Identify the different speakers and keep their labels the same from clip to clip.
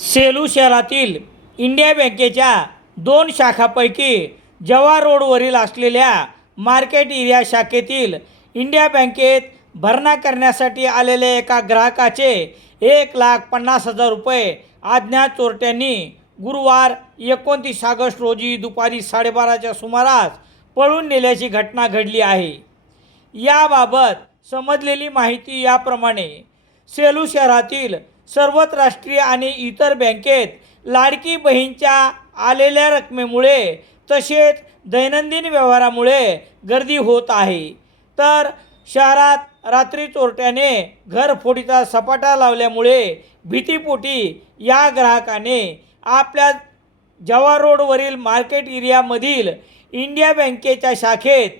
Speaker 1: सेलू शहरातील इंडिया बँकेच्या दोन शाखापैकी जवा रोडवरील असलेल्या मार्केट एरिया शाखेतील इंडिया बँकेत भरणा करण्यासाठी आलेल्या एका ग्राहकाचे एक लाख पन्नास हजार रुपये अज्ञात चोरट्यांनी गुरुवार एकोणतीस ऑगस्ट रोजी दुपारी साडेबाराच्या सुमारास पळून नेल्याची घटना घडली आहे. याबाबत समजलेली माहिती याप्रमाणे सेलू शहरातील सर्वच राष्ट्रीय आणि इतर बँकेत लाडकी बहीणच्या आलेल्या रकमेमुळे तसेच दैनंदिन व्यवहारामुळे गर्दी होत आहे. तर शहरात रात्री चोरट्याने घरफोडीचा सपाटा लावल्यामुळे भीतीपोटी या ग्राहकाने आपल्या जवा रोडवरील मार्केट एरियामधील इंडिया बँकेच्या शाखेत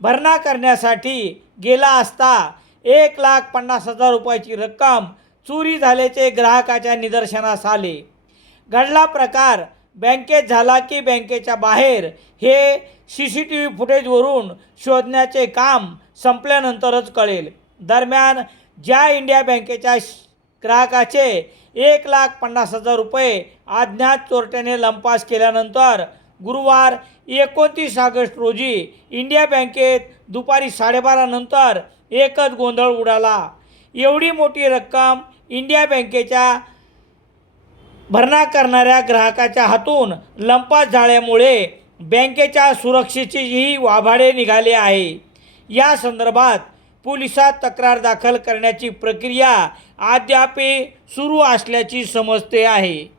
Speaker 1: भरणा करण्यासाठी गेला असता एक लाख पन्नास हजार रुपयाची रक्कम चोरी झाल्याचे ग्राहकाच्या निदर्शनास आले. घडला प्रकार बँकेत झाला की बँकेच्या बाहेर. हे सी सी टी व्ही फुटेजवरून शोधण्याचे काम संपल्यानंतरच कळेल. दरम्यान ज्या इंडिया बँकेच्या श- ग्राहकाचे एक लाख पन्नास हजार रुपये अज्ञात चोरट्याने लंपास केल्यानंतर गुरुवार एकोणतीस ऑगस्ट रोजी इंडिया बँकेत दुपारी साडेबारानंतर एकच गोंधळ उडाला. एवढी मोठी रक्कम इंडिया बँकेच्या भरणा करणाऱ्या ग्राहकाच्या हातून लंपास झाल्यामुळे बँकेच्या सुरक्षेचेही वाभाडे निघाले आहे. या संदर्भात पोलिसात तक्रार दाखल करण्याची प्रक्रिया अद्याप सुरू असल्याची समजते आहे.